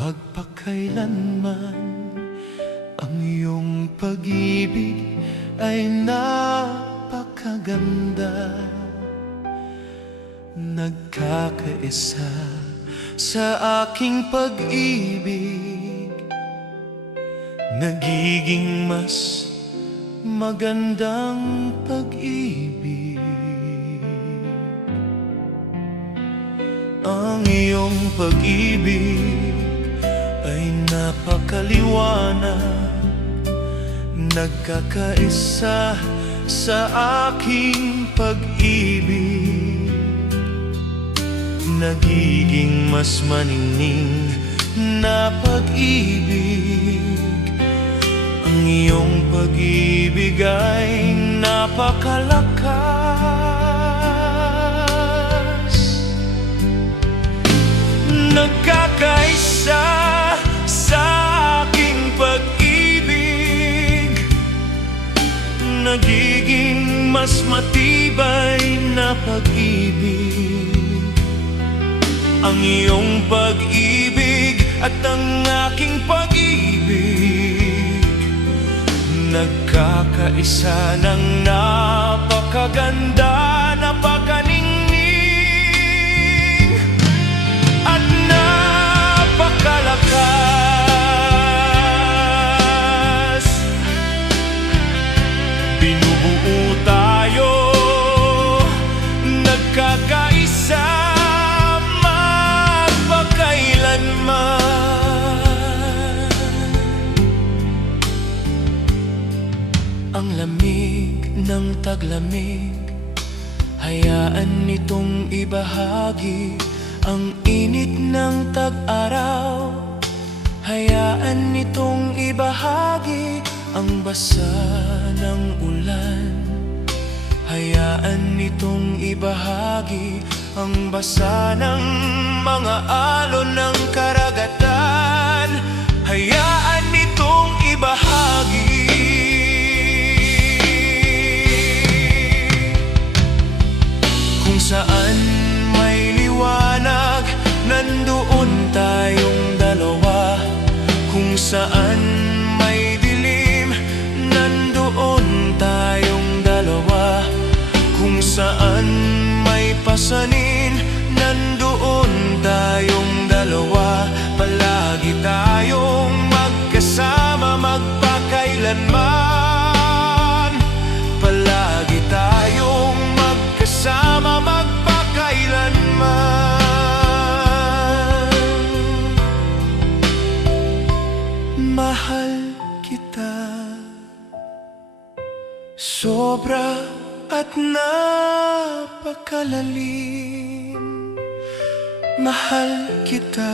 Magpakailanman ang iyong pag-ibig ay napakaganda. Nagkakaisa sa aking pag-ibig, nagiging mas magandang pag-ibig. Ang iyong pag-ibig ay napakaliwanag, nagkakaisa sa aking pag-ibig, nagiging mas maningning na pag-ibig. Ang iyong pag-ibig ay napakalakas, nagkakaisa sa aking pag-ibig, nagiging mas matibay na pag-ibig. Ang iyong pag-ibig at ang aking pag-ibig, nagkakaisa ng napakaganda, napakaningning at napakalakas. Binubuo tayo, nagkakaisa magpakailanman. Ang lamig ng taglamig, hayaan nitong ibahagi. Ang init ng tag-araw, hayaan nitong ibahagi. Ang basa ng ulan, hayaan nitong ibahagi. Ang basa ng mga alon ng karagatan, hayaan nitong ibahagi. Kung saan may liwanag, nandoon tayong dalawa. Kung saan may dilim, nandoon tayong dalawa. Kung saan may pasanin, nandoon tayong dalawa. Palagi tayong magkasama, magpakailanman. Palagi tayong magkasama, magpakailanman. Mahal kita sobra at napakalalim. Mahal kita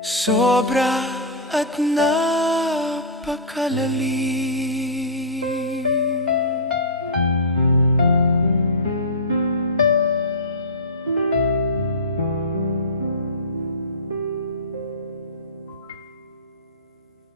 sobra at napakalalim.